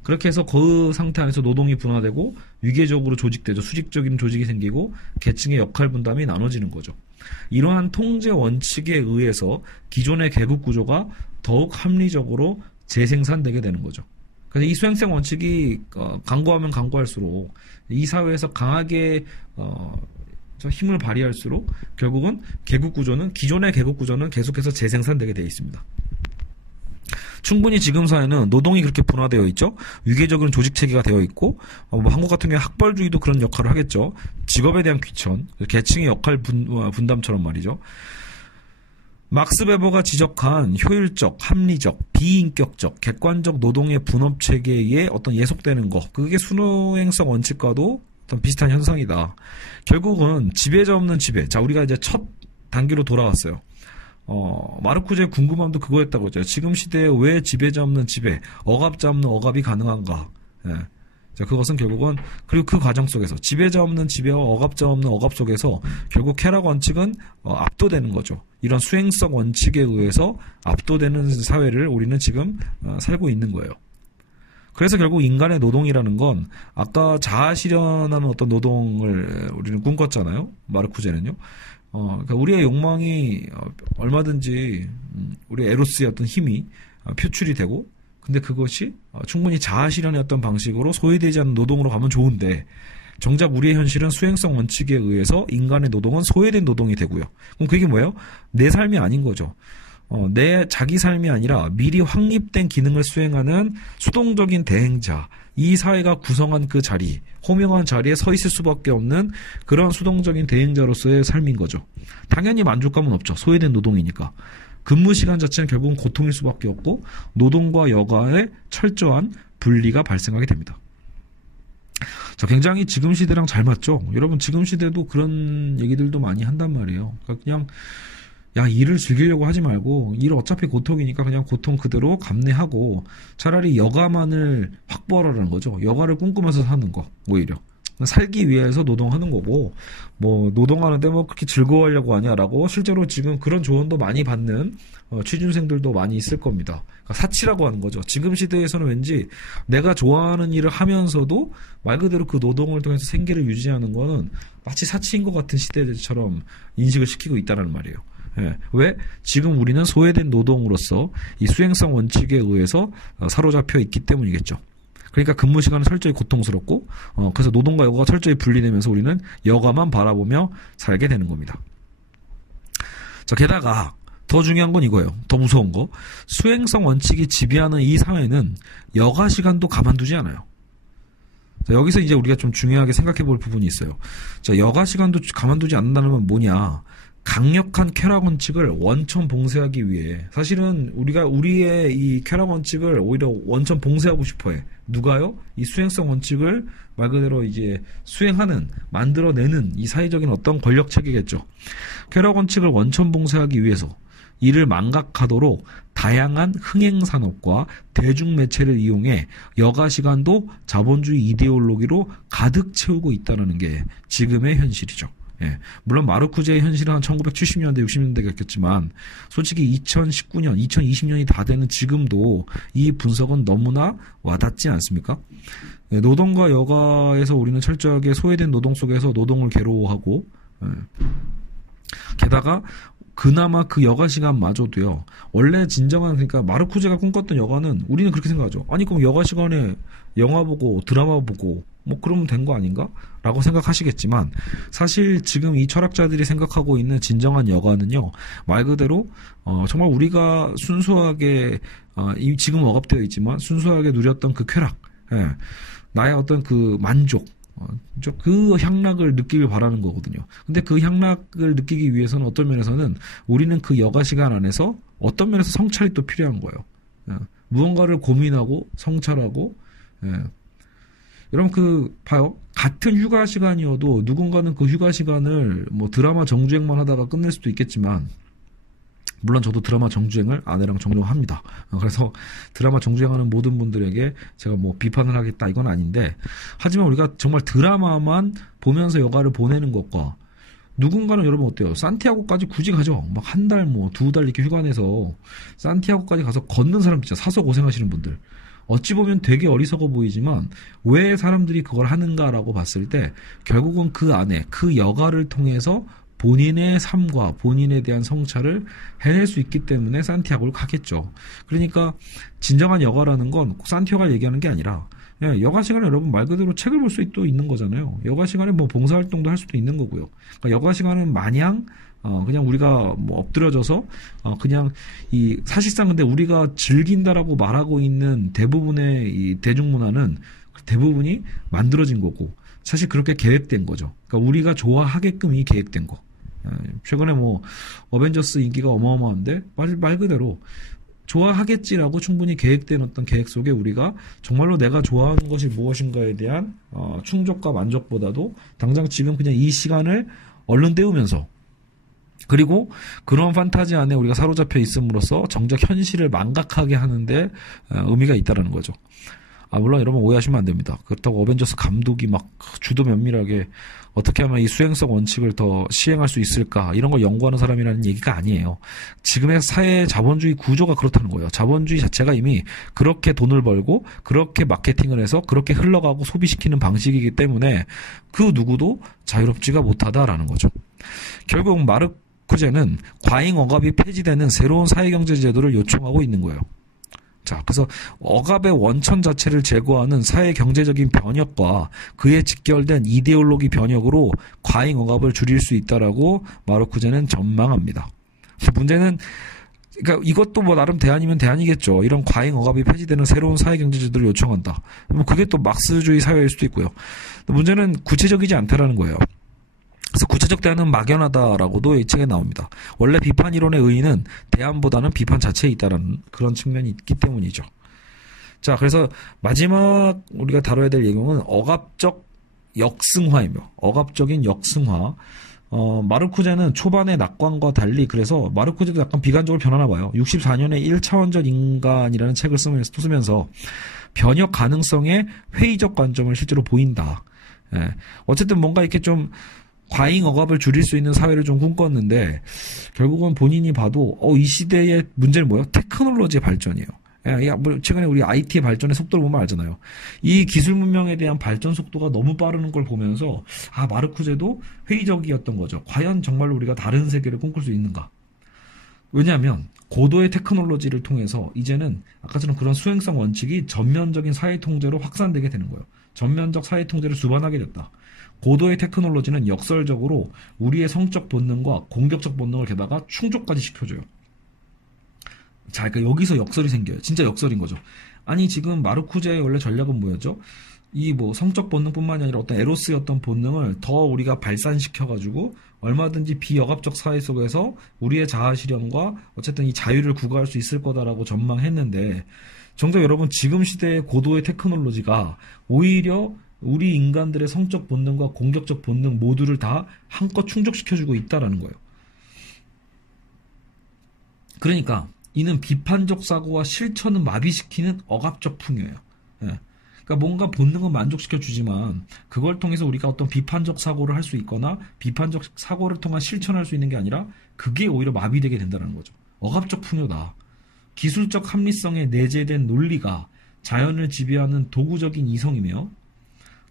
그렇게 해서 그 상태 안에서 노동이 분화되고 위계적으로 조직되죠. 수직적인 조직이 생기고 계층의 역할 분담이 나눠지는 거죠. 이러한 통제 원칙에 의해서 기존의 계급 구조가 더욱 합리적으로 재생산되게 되는 거죠. 그래서 이 수행성 원칙이 강고하면 강고할수록 이 사회에서 강하게 힘을 발휘할수록 결국은 기존의 계급 구조는 계속해서 재생산되게 되어 있습니다. 충분히 지금 사회는 노동이 그렇게 분화되어 있죠. 위계적인 조직 체계가 되어 있고, 한국 같은 경우에 학벌주의도 그런 역할을 하겠죠. 직업에 대한 귀천, 계층의 역할 분담처럼 말이죠. 막스 베버가 지적한 효율적, 합리적, 비인격적, 객관적 노동의 분업 체계에 어떤 예속되는 거, 그게 수행성 원칙과도 어떤 비슷한 현상이다. 결국은 지배자 없는 지배. 자, 우리가 이제 첫 단계로 돌아왔어요. 마르쿠제의 궁금함도 그거였다고 하죠. 지금 시대에 왜 지배자 없는 지배, 억압자 없는 억압이 가능한가? 예. 자, 그것은 결국은, 그리고 그 과정 속에서, 지배자 없는 지배와 억압자 없는 억압 속에서, 결국 쾌락 원칙은 압도되는 거죠. 이런 수행성 원칙에 의해서 압도되는 사회를 우리는 지금 살고 있는 거예요. 그래서 결국 인간의 노동이라는 건, 아까 자아 실현하는 어떤 노동을 우리는 꿈꿨잖아요. 마르쿠제는요. 그러니까 우리의 욕망이 얼마든지 우리 에로스의 어떤 힘이 표출이 되고, 근데 그것이 충분히 자아 실현의 어떤 방식으로 소외되지 않는 노동으로 가면 좋은데, 정작 우리의 현실은 수행성 원칙에 의해서 인간의 노동은 소외된 노동이 되고요. 그럼 그게 뭐예요? 내 삶이 아닌 거죠. 내 자기 삶이 아니라 미리 확립된 기능을 수행하는 수동적인 대행자, 이 사회가 구성한 그 자리, 호명한 자리에 서 있을 수밖에 없는 그런 수동적인 대행자로서의 삶인 거죠. 당연히 만족감은 없죠. 소외된 노동이니까. 근무 시간 자체는 결국은 고통일 수밖에 없고 노동과 여가의 철저한 분리가 발생하게 됩니다. 자, 굉장히 지금 시대랑 잘 맞죠? 여러분, 지금 시대도 그런 얘기들도 많이 한단 말이에요. 그러니까 그냥 야, 일을 즐기려고 하지 말고 일 어차피 고통이니까 그냥 고통 그대로 감내하고 차라리 여가만을 확보하라는 거죠. 여가를 꿈꾸면서 사는 거, 오히려. 살기 위해서 노동하는 거고, 뭐 노동하는데 뭐 그렇게 즐거워하려고 하냐라고 실제로 지금 그런 조언도 많이 받는 취준생들도 많이 있을 겁니다. 그러니까 사치라고 하는 거죠. 지금 시대에서는 왠지 내가 좋아하는 일을 하면서도 말 그대로 그 노동을 통해서 생계를 유지하는 거는 마치 사치인 것 같은 시대처럼 인식을 시키고 있다는 말이에요. 예. 왜? 지금 우리는 소외된 노동으로서 이 수행성 원칙에 의해서 사로잡혀 있기 때문이겠죠. 그러니까 근무 시간은 철저히 고통스럽고, 그래서 노동과 여가가 철저히 분리되면서 우리는 여가만 바라보며 살게 되는 겁니다. 자, 게다가 더 중요한 건 이거예요. 더 무서운 거. 수행성 원칙이 지배하는 이 사회는 여가 시간도 가만두지 않아요. 자, 여기서 이제 우리가 좀 중요하게 생각해 볼 부분이 있어요. 자, 여가 시간도 가만두지 않는다는 건 뭐냐? 강력한 쾌락 원칙을 원천 봉쇄하기 위해, 사실은 우리의 이 쾌락 원칙을 오히려 원천 봉쇄하고 싶어 해. 누가요? 이 수행성 원칙을 말 그대로 이제 만들어내는 이 사회적인 어떤 권력 체계겠죠. 쾌락 원칙을 원천 봉쇄하기 위해서 이를 망각하도록 다양한 흥행산업과 대중매체를 이용해 여가 시간도 자본주의 이데올로기로 가득 채우고 있다는 게 지금의 현실이죠. 예. 물론 마르쿠제의 현실은 한 1970년대, 60년대였겠지만 솔직히 2019년, 2020년이 다 되는 지금도 이 분석은 너무나 와닿지 않습니까? 예. 노동과 여가에서 우리는 철저하게 소외된 노동 속에서 노동을 괴로워하고, 예. 게다가 그나마 그 여가 시간마저도요. 원래 진정한, 그러니까 마르쿠제가 꿈꿨던 여가는 우리는 그렇게 생각하죠. 아니 그럼 여가 시간에 영화 보고 드라마 보고 뭐 그러면 된 거 아닌가? 라고 생각하시겠지만 사실 지금 이 철학자들이 생각하고 있는 진정한 여가는요. 말 그대로 정말 우리가 순수하게 지금 억압되어 있지만 순수하게 누렸던 그 쾌락, 예. 나의 어떤 그 만족, 그 향락을 느끼길 바라는 거거든요. 근데 그 향락을 느끼기 위해서는 어떤 면에서는 우리는 그 여가 시간 안에서 어떤 면에서 성찰이 또 필요한 거예요. 무언가를 고민하고 성찰하고. 예. 여러분 봐요. 같은 휴가 시간이어도 누군가는 그 휴가 시간을 뭐 드라마 정주행만 하다가 끝낼 수도 있겠지만, 물론 저도 드라마 정주행을 아내랑 종종 합니다. 그래서 드라마 정주행하는 모든 분들에게 제가 뭐 비판을 하겠다 이건 아닌데, 하지만 우리가 정말 드라마만 보면서 여가를 보내는 것과, 누군가는 여러분 어때요? 산티아고까지 굳이 가죠. 막 한 달 뭐 2달 이렇게 휴가 내서 산티아고까지 가서 걷는 사람, 진짜 사서 고생하시는 분들. 어찌 보면 되게 어리석어 보이지만 왜 사람들이 그걸 하는가라고 봤을 때, 결국은 그 안에 그 여가를 통해서 본인의 삶과 본인에 대한 성찰을 해낼 수 있기 때문에 산티아고를 가겠죠. 그러니까 진정한 여가라는 건 꼭 산티아고가 얘기하는 게 아니라, 여가 시간에 여러분 말 그대로 책을 볼 수도 있는 거잖아요. 여가 시간에 뭐 봉사활동도 할 수도 있는 거고요. 그러니까 여가 시간은 마냥 그냥 우리가 뭐 엎드려져서 그냥 사실상 근데 우리가 즐긴다라고 말하고 있는 대부분의 이 대중문화는 대부분이 만들어진 거고, 사실 그렇게 계획된 거죠. 그러니까 우리가 좋아하게끔 계획된 거. 최근에 뭐 어벤져스 인기가 어마어마한데 말 그대로 좋아하겠지라고 충분히 계획된 어떤 계획 속에 우리가 정말로 내가 좋아하는 것이 무엇인가에 대한 충족과 만족보다도 당장 지금 그냥 이 시간을 얼른 때우면서, 그리고 그런 판타지 안에 우리가 사로잡혀 있음으로써 정작 현실을 망각하게 하는데 의미가 있다라는 거죠. 물론 여러분 오해하시면 안 됩니다. 그렇다고 어벤져스 감독이 막 주도 면밀하게 어떻게 하면 이 수행성 원칙을 더 시행할 수 있을까 이런 걸 연구하는 사람이라는 얘기가 아니에요. 지금의 사회 자본주의 구조가 그렇다는 거예요. 자본주의 자체가 이미 그렇게 돈을 벌고 그렇게 마케팅을 해서 그렇게 흘러가고 소비시키는 방식이기 때문에 그 누구도 자유롭지가 못하다라는 거죠. 결국 마르쿠제는 과잉 억압이 폐지되는 새로운 사회경제 제도를 요청하고 있는 거예요. 자, 그래서 억압의 원천 자체를 제거하는 사회 경제적인 변혁과 그에 직결된 이데올로기 변혁으로 과잉 억압을 줄일 수 있다라고 마르쿠제는 전망합니다. 문제는, 그러니까 이것도 뭐 나름 대안이면 대안이겠죠. 이런 과잉 억압이 폐지되는 새로운 사회 경제 제도를 요청한다. 그게 또 막스주의 사회일 수도 있고요. 문제는 구체적이지 않다라는 거예요. 그래서 구체적 대안은 막연하다라고도 이 책에 나옵니다. 원래 비판 이론의 의의는 대안보다는 비판 자체에 있다는 그런 측면이 있기 때문이죠. 자, 그래서 마지막 우리가 다뤄야 될 내용은 억압적 역승화이며 억압적인 역승화. 마르쿠제는 초반의 낙관과 달리, 그래서 마르쿠제도 약간 비관적으로 변하나 봐요. 64년에 1차원적 인간이라는 책을 쓰면서 변혁 가능성의 회의적 관점을 실제로 보인다. 어쨌든 뭔가 이렇게 좀 과잉 억압을 줄일 수 있는 사회를 좀 꿈꿨는데, 결국은 본인이 봐도 이 시대의 문제는 뭐예요? 테크놀로지의 발전이에요. 최근에 우리 IT의 발전의 속도를 보면 알잖아요. 이 기술 문명에 대한 발전 속도가 너무 빠르는 걸 보면서 마르쿠제도 회의적이었던 거죠. 과연 정말로 우리가 다른 세계를 꿈꿀 수 있는가? 왜냐하면 고도의 테크놀로지를 통해서 이제는 아까처럼 그런 수행성 원칙이 전면적인 사회 통제로 확산되게 되는 거예요. 전면적 사회 통제를 수반하게 됐다. 고도의 테크놀로지는 역설적으로 우리의 성적 본능과 공격적 본능을 게다가 충족까지 시켜줘요. 자, 그러니까 여기서 역설이 생겨요. 진짜 역설인 거죠. 아니, 지금 마르쿠제의 원래 전략은 뭐였죠? 이 뭐 성적 본능뿐만이 아니라 어떤 에로스의 어떤 본능을 더 우리가 발산시켜가지고 얼마든지 비역압적 사회 속에서 우리의 자아 실현과 어쨌든 이 자유를 구가할 수 있을 거다라고 전망했는데, 정작 여러분 지금 시대의 고도의 테크놀로지가 오히려 우리 인간들의 성적 본능과 공격적 본능 모두를 다 한껏 충족시켜주고 있다라는 거예요. 그러니까 이는 비판적 사고와 실천은 마비시키는 억압적 풍요예요. 그러니까 뭔가 본능은 만족시켜주지만 그걸 통해서 우리가 어떤 비판적 사고를 할 수 있거나 비판적 사고를 통한 실천할 수 있는 게 아니라 그게 오히려 마비되게 된다는 거죠. 억압적 풍요다. 기술적 합리성에 내재된 논리가 자연을 지배하는 도구적인 이성이며,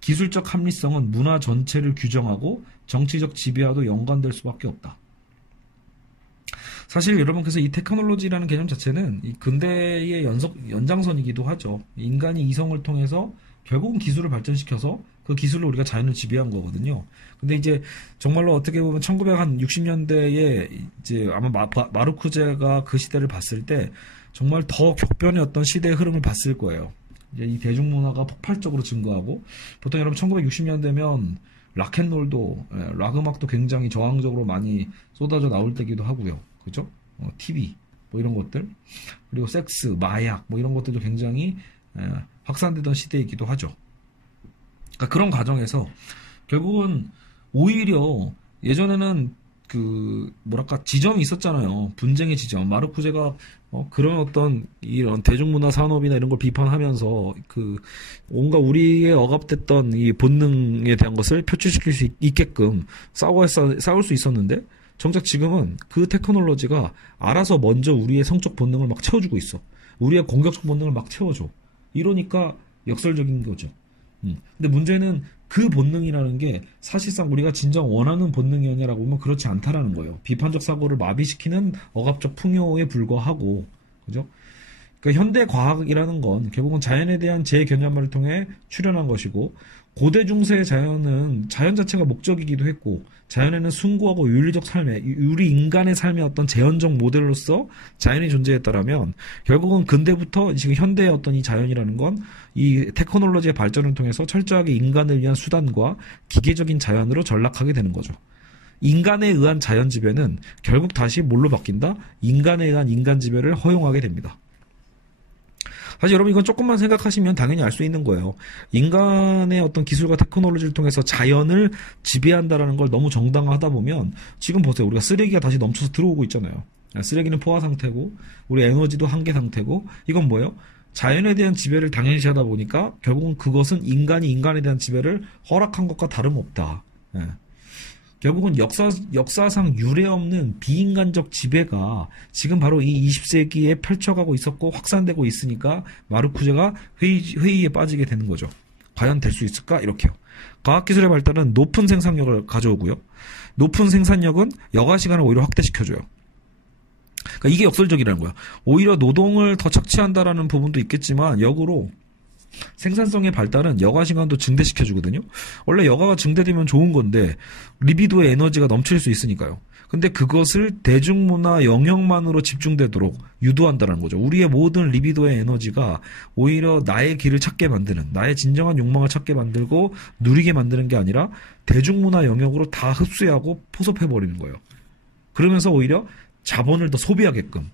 기술적 합리성은 문화 전체를 규정하고 정치적 지배와도 연관될 수밖에 없다. 사실 여러분, 그래서 이 테크놀로지라는 개념 자체는 이 근대의 연장선이기도 하죠. 인간이 이성을 통해서 결국은 기술을 발전시켜서 그 기술로 우리가 자연을 지배한 거거든요. 근데 이제 정말로 어떻게 보면 1960년대에 이제 아마 마르쿠제가 그 시대를 봤을 때 정말 더 격변의 어떤 시대의 흐름을 봤을 거예요. 이제 이 대중문화가 폭발적으로 증가하고, 보통 여러분 1960년대면 락앤롤도, 락 음악도 굉장히 저항적으로 많이 쏟아져 나올 때기도 하고요. 그죠? TV. 뭐 이런 것들, 그리고 섹스, 마약, 뭐 이런 것들도 굉장히 확산되던 시대이기도 하죠. 그러니까 그런 과정에서 결국은 오히려 예전에는 지점이 있었잖아요. 분쟁의 지점. 마르쿠제가 그런 어떤 이런 대중문화 산업이나 이런 걸 비판하면서 온갖 우리의 억압됐던 이 본능에 대한 것을 표출시킬 수 있게끔 싸울 수 있었는데, 정작 지금은 그 테크놀로지가 알아서 먼저 우리의 성적 본능을 막 채워주고 있어. 우리의 공격적 본능을 막 채워줘. 이러니까 역설적인 거죠. 근데 문제는 그 본능이라는 게 사실상 우리가 진정 원하는 본능이었냐라고 보면 그렇지 않다라는 거예요. 비판적 사고를 마비시키는 억압적 풍요에 불과하고, 그죠? 그러니까 현대 과학이라는 건 결국은 자연에 대한 재개념을 통해 출현한 것이고, 고대 중세의 자연은 자연 자체가 목적이기도 했고, 자연에는 숭고하고 우리 인간의 삶의 어떤 재현적 모델로서 자연이 존재했다라면, 결국은 근대부터 지금 현대의 어떤 이 자연이라는 건 이 테크놀로지의 발전을 통해서 철저하게 인간을 위한 수단과 기계적인 자연으로 전락하게 되는 거죠. 인간에 의한 자연 지배는 결국 다시 뭘로 바뀐다? 인간에 의한 인간 지배를 허용하게 됩니다. 사실 여러분 이건 조금만 생각하시면 당연히 알 수 있는 거예요. 인간의 어떤 기술과 테크놀로지를 통해서 자연을 지배한다라는 걸 너무 정당화하다 보면, 지금 보세요. 우리가 쓰레기가 다시 넘쳐서 들어오고 있잖아요. 쓰레기는 포화 상태고, 우리 에너지도 한계 상태고, 이건 뭐예요? 자연에 대한 지배를 당연시하다 보니까 결국은 그것은 인간이 인간에 대한 지배를 허락한 것과 다름없다. 결국은 역사상 유례없는 비인간적 지배가 지금 바로 이 20세기에 펼쳐가고 있었고 확산되고 있으니까 마르쿠제가 회의에 빠지게 되는 거죠. 과연 될 수 있을까? 이렇게요. 과학기술의 발달은 높은 생산력을 가져오고요. 높은 생산력은 여가 시간을 오히려 확대시켜줘요. 그러니까 이게 역설적이라는 거야. 오히려 노동을 더 착취한다라는 부분도 있겠지만, 역으로 생산성의 발달은 여가 시간도 증대시켜주거든요. 원래 여가가 증대되면 좋은 건데 리비도의 에너지가 넘칠 수 있으니까요. 근데 그것을 대중문화 영역만으로 집중되도록 유도한다는 거죠. 우리의 모든 리비도의 에너지가 오히려 나의 길을 찾게 만드는, 나의 진정한 욕망을 찾게 만들고 누리게 만드는 게 아니라 대중문화 영역으로 다 흡수하고 포섭해버리는 거예요. 그러면서 오히려 자본을 더 소비하게끔,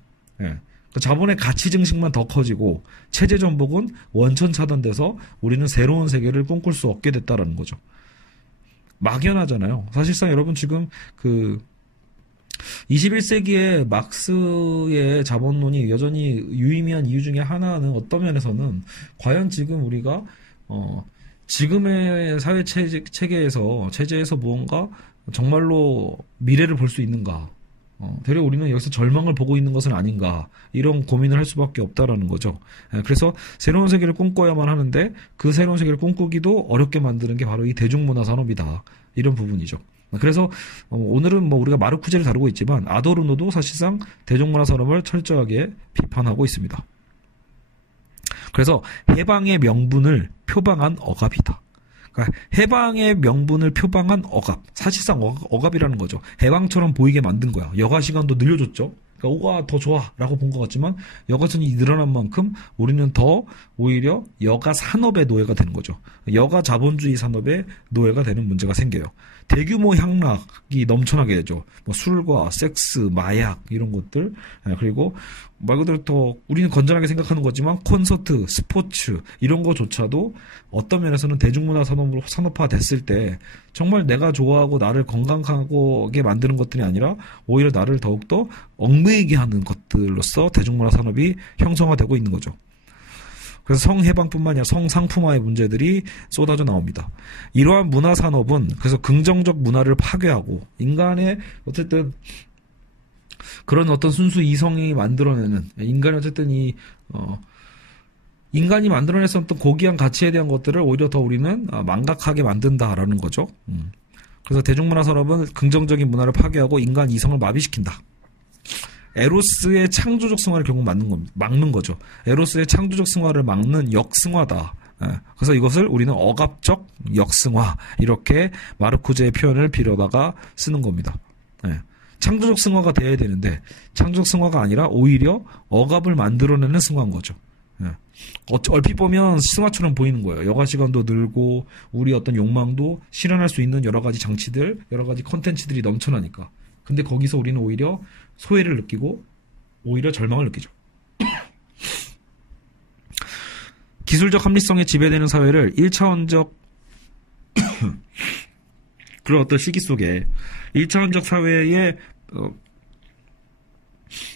자본의 가치 증식만 더 커지고 체제 전복은 원천 차단돼서 우리는 새로운 세계를 꿈꿀 수 없게 됐다라는 거죠. 막연하잖아요. 사실상 여러분 지금 21세기의 막스의 자본론이 여전히 유의미한 이유 중에 하나는 어떤 면에서는 과연 지금 우리가 지금의 사회 체제에서 무언가 정말로 미래를 볼 수 있는가? 되려 우리는 여기서 절망을 보고 있는 것은 아닌가, 이런 고민을 할 수밖에 없다라는 거죠. 그래서 새로운 세계를 꿈꿔야만 하는데 그 새로운 세계를 꿈꾸기도 어렵게 만드는 게 바로 이 대중문화 산업이다, 이런 부분이죠. 그래서 오늘은 우리가 마르쿠제를 다루고 있지만 아도르노도 사실상 대중문화 산업을 철저하게 비판하고 있습니다. 그래서 해방의 명분을 표방한 억압이다. 그러니까 해방의 명분을 표방한 억압. 사실상 억압이라는 거죠. 해방처럼 보이게 만든 거야. 여가 시간도 늘려줬죠. 그러니까 오가 더 좋아라고 본 것 같지만 여가선이 늘어난 만큼 우리는 더 오히려 여가 산업의 노예가 되는 거죠. 여가 자본주의 산업의 노예가 되는 문제가 생겨요. 대규모 향락이 넘쳐나게 되죠. 술과 섹스, 마약 이런 것들, 그리고 말 그대로 더 우리는 건전하게 생각하는 거지만 콘서트, 스포츠 이런 거조차도 어떤 면에서는 대중문화 산업으로 산업화됐을 때 정말 내가 좋아하고 나를 건강하게 만드는 것들이 아니라 오히려 나를 더욱더 얽매이게 하는 것들로서 대중문화 산업이 형성화되고 있는 거죠. 그래서 성해방뿐만 아니라 성상품화의 문제들이 쏟아져 나옵니다. 이러한 문화산업은 그래서 긍정적 문화를 파괴하고 인간의 어쨌든 그런 어떤 순수 이성이 만들어내는, 인간이 어쨌든 인간이 만들어냈었던 고귀한 가치에 대한 것들을 오히려 더 우리는 망각하게 만든다라는 거죠. 그래서 대중문화 산업은 긍정적인 문화를 파괴하고 인간 이성을 마비시킨다. 에로스의 창조적 승화를 결국 막는 거죠. 에로스의 창조적 승화를 막는 역승화다. 그래서 이것을 우리는 억압적 역승화, 이렇게 마르쿠제의 표현을 빌어다가 쓰는 겁니다. 창조적 승화가 돼야 되는데 창조적 승화가 아니라 오히려 억압을 만들어내는 승화인 거죠. 얼핏 보면 승화처럼 보이는 거예요. 여가 시간도 늘고 우리 어떤 욕망도 실현할 수 있는 여러 가지 장치들, 여러 가지 콘텐츠들이 넘쳐나니까. 근데 거기서 우리는 오히려 소외를 느끼고 오히려 절망을 느끼죠. 기술적 합리성에 지배되는 사회를 1차원적 그런 어떤 시기 속에 1차원적 사회에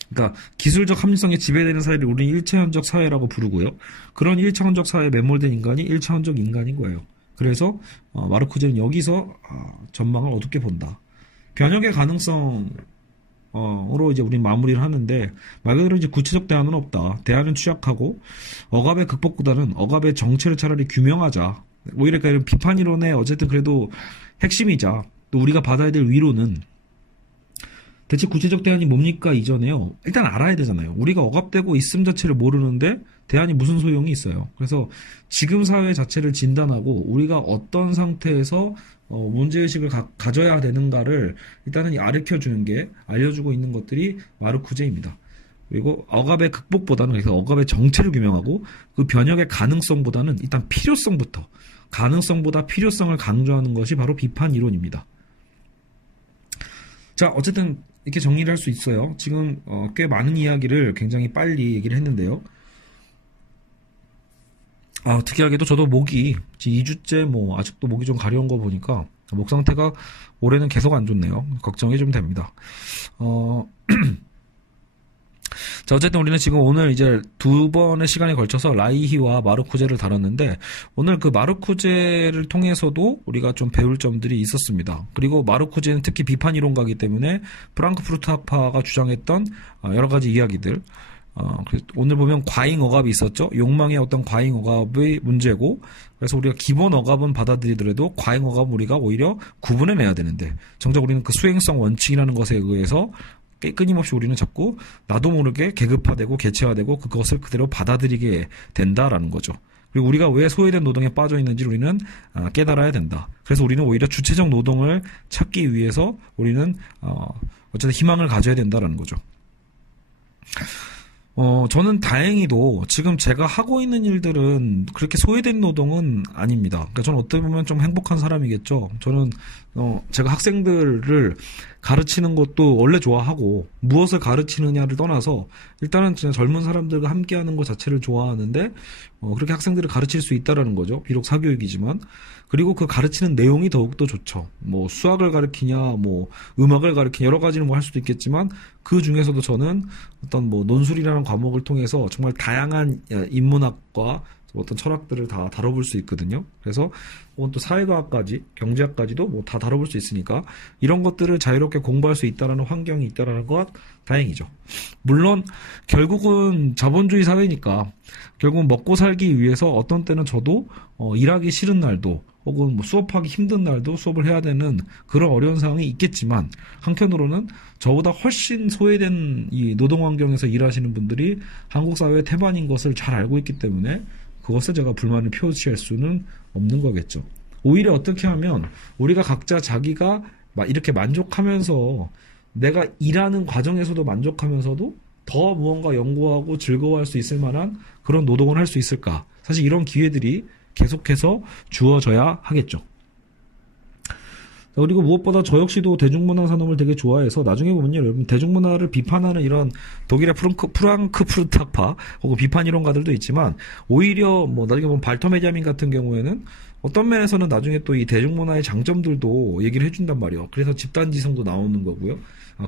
그러니까 기술적 합리성에 지배되는 사회를 우리는 1차원적 사회라고 부르고요. 그런 1차원적 사회에 매몰된 인간이 1차원적 인간인 거예요. 그래서 마르쿠제는 여기서 전망을 어둡게 본다. 변혁의 가능성 으로 이제 우리는 마무리를 하는데 말 그대로 이제 구체적 대안은 없다. 대안은 취약하고 억압의 극복보다는 억압의 정체를 차라리 규명하자. 오히려 그러니까 비판 이론의 어쨌든 그래도 핵심이자 또 우리가 받아야 될 위로는 대체 구체적 대안이 뭡니까 이전에요. 일단 알아야 되잖아요. 우리가 억압되고 있음 자체를 모르는데 대안이 무슨 소용이 있어요. 그래서 지금 사회 자체를 진단하고 우리가 어떤 상태에서 문제의식을 가져야 되는가를 일단은 가르쳐주는 게 알려주고 있는 것들이 마르쿠제입니다. 그리고 억압의 극복보다는 그래서 억압의 정체를 규명하고 그 변혁의 가능성보다는 일단 필요성부터 가능성보다 필요성을 강조하는 것이 바로 비판 이론입니다. 자, 어쨌든 이렇게 정리를 할 수 있어요. 지금 꽤 많은 이야기를 굉장히 빨리 얘기를 했는데요. 특이하게도 저도 목이 2주째 아직도 목이 좀 가려운 거 보니까 목 상태가 올해는 계속 안 좋네요. 걱정이 좀 됩니다. 자, 어쨌든 우리는 지금 오늘 이제 2번의 시간에 걸쳐서 라이히와 마르쿠제를 다뤘는데 오늘 그 마르쿠제를 통해서도 우리가 좀 배울 점들이 있었습니다. 그리고 마르쿠제는 특히 비판 이론가이기 때문에 프랑크푸르트 학파가 주장했던 여러 가지 이야기들 오늘 보면 과잉 억압이 있었죠. 욕망의 어떤 과잉 억압의 문제고 그래서 우리가 기본 억압은 받아들이더라도 과잉 억압은 우리가 오히려 구분해내야 되는데 정작 우리는 그 수행성 원칙이라는 것에 의해서 끊임없이 우리는 자꾸 나도 모르게 계급화되고 개체화되고 그것을 그대로 받아들이게 된다라는 거죠. 그리고 우리가 왜 소외된 노동에 빠져 있는지 우리는 깨달아야 된다. 그래서 우리는 오히려 주체적 노동을 찾기 위해서 우리는 어쨌든 희망을 가져야 된다라는 거죠. 저는 다행히도 지금 제가 하고 있는 일들은 그렇게 소외된 노동은 아닙니다. 그러니까 저는 어떻게 보면 좀 행복한 사람이겠죠. 저는 제가 학생들을 가르치는 것도 원래 좋아하고 무엇을 가르치느냐를 떠나서 일단은 그냥 젊은 사람들과 함께하는 것 자체를 좋아하는데 그렇게 학생들을 가르칠 수 있다라는 거죠. 비록 사교육이지만. 그리고 그 가르치는 내용이 더욱더 좋죠. 수학을 가르치냐, 음악을 가르치냐, 여러 가지를 할 수도 있겠지만, 그 중에서도 저는 어떤 논술이라는 과목을 통해서 정말 다양한 인문학과 어떤 철학들을 다 다뤄볼 수 있거든요. 그래서, 또 사회과학까지, 경제학까지도 다 다뤄볼 수 있으니까, 이런 것들을 자유롭게 공부할 수 있다라는 환경이 있다라는 것, 다행이죠. 물론, 결국은 자본주의 사회니까, 결국은 먹고 살기 위해서 어떤 때는 저도, 일하기 싫은 날도, 혹은 수업하기 힘든 날도 수업을 해야 되는 그런 어려운 상황이 있겠지만 한편으로는 저보다 훨씬 소외된 이 노동 환경에서 일하시는 분들이 한국 사회의 태반인 것을 잘 알고 있기 때문에 그것을 제가 불만을 표시할 수는 없는 거겠죠. 오히려 어떻게 하면 우리가 각자 자기가 이렇게 만족하면서 내가 일하는 과정에서도 만족하면서도 더 무언가 연구하고 즐거워할 수 있을 만한 그런 노동을 할 수 있을까? 사실 이런 기회들이 계속해서 주어져야 하겠죠. 그리고 무엇보다 저 역시도 대중문화 산업을 되게 좋아해서 나중에 보면요, 여러분 대중문화를 비판하는 이런 독일의 프랑크푸르트 학파 혹은 비판 이론가들도 있지만 오히려 나중에 보면 발터 메디아민 같은 경우에는 어떤 면에서는 나중에 또 이 대중문화의 장점들도 얘기를 해준단 말이에요. 그래서 집단지성도 나오는 거고요.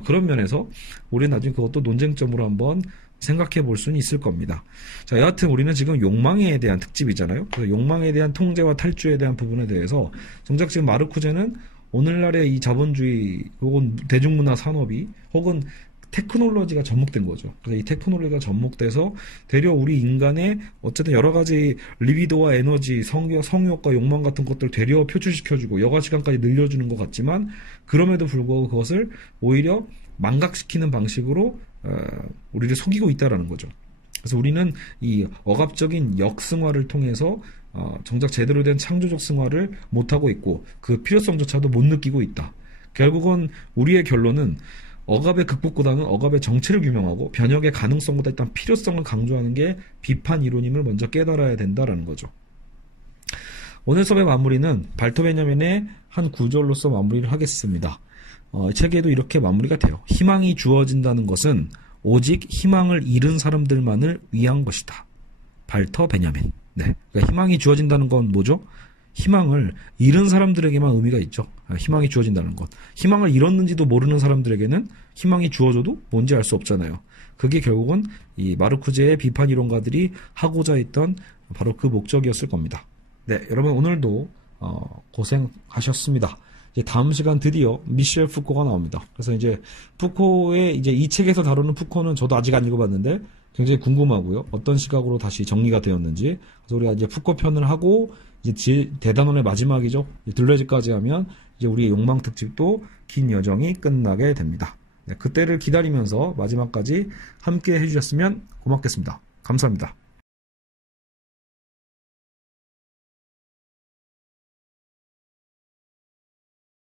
그런 면에서 우리는 나중에 그것도 논쟁점으로 한번 생각해 볼 수는 있을 겁니다. 자, 여하튼 우리는 지금 욕망에 대한 특집이잖아요. 그래서 욕망에 대한 통제와 탈주에 대한 부분에 대해서 정작 지금 마르쿠제는 오늘날의 이 자본주의 혹은 대중문화 산업이 혹은 테크놀로지가 접목된 거죠. 그래서 이 테크놀로지가 접목돼서 되려 우리 인간의 어쨌든 여러 가지 리비도와 에너지, 성욕과 욕망 같은 것들을 되려 표출시켜주고 여가 시간까지 늘려주는 것 같지만 그럼에도 불구하고 그것을 오히려 망각시키는 방식으로 우리를 속이고 있다라는 거죠. 그래서 우리는 이 억압적인 역승화를 통해서 정작 제대로 된 창조적 승화를 못하고 있고 그 필요성조차도 못 느끼고 있다. 결국은 우리의 결론은 억압의 극복보다는 억압의 정체를 규명하고 변혁의 가능성보다 일단 필요성을 강조하는 게 비판 이론임을 먼저 깨달아야 된다라는 거죠. 오늘 수업의 마무리는 발터 베냐민의 한 구절로서 마무리를 하겠습니다. 책에도 이렇게 마무리가 돼요. 희망이 주어진다는 것은 오직 희망을 잃은 사람들만을 위한 것이다. 발터 베냐민. 네. 그러니까 희망이 주어진다는 건 뭐죠? 희망을 잃은 사람들에게만 의미가 있죠. 희망이 주어진다는 것. 희망을 잃었는지도 모르는 사람들에게는 희망이 주어져도 뭔지 알 수 없잖아요. 그게 결국은 이 마르쿠제의 비판 이론가들이 하고자 했던 바로 그 목적이었을 겁니다. 네, 여러분 오늘도 고생하셨습니다. 이제 다음 시간 드디어 미셸 푸코가 나옵니다. 그래서 이제 푸코의 이제 이 책에서 다루는 푸코는 저도 아직 안 읽어봤는데 굉장히 궁금하고요. 어떤 시각으로 다시 정리가 되었는지. 그래서 우리가 이제 푸코 편을 하고 이제 대단원의 마지막이죠. 들레즈까지 하면 이제 우리의 욕망 특집도 긴 여정이 끝나게 됩니다. 네, 그때를 기다리면서 마지막까지 함께 해주셨으면 고맙겠습니다. 감사합니다.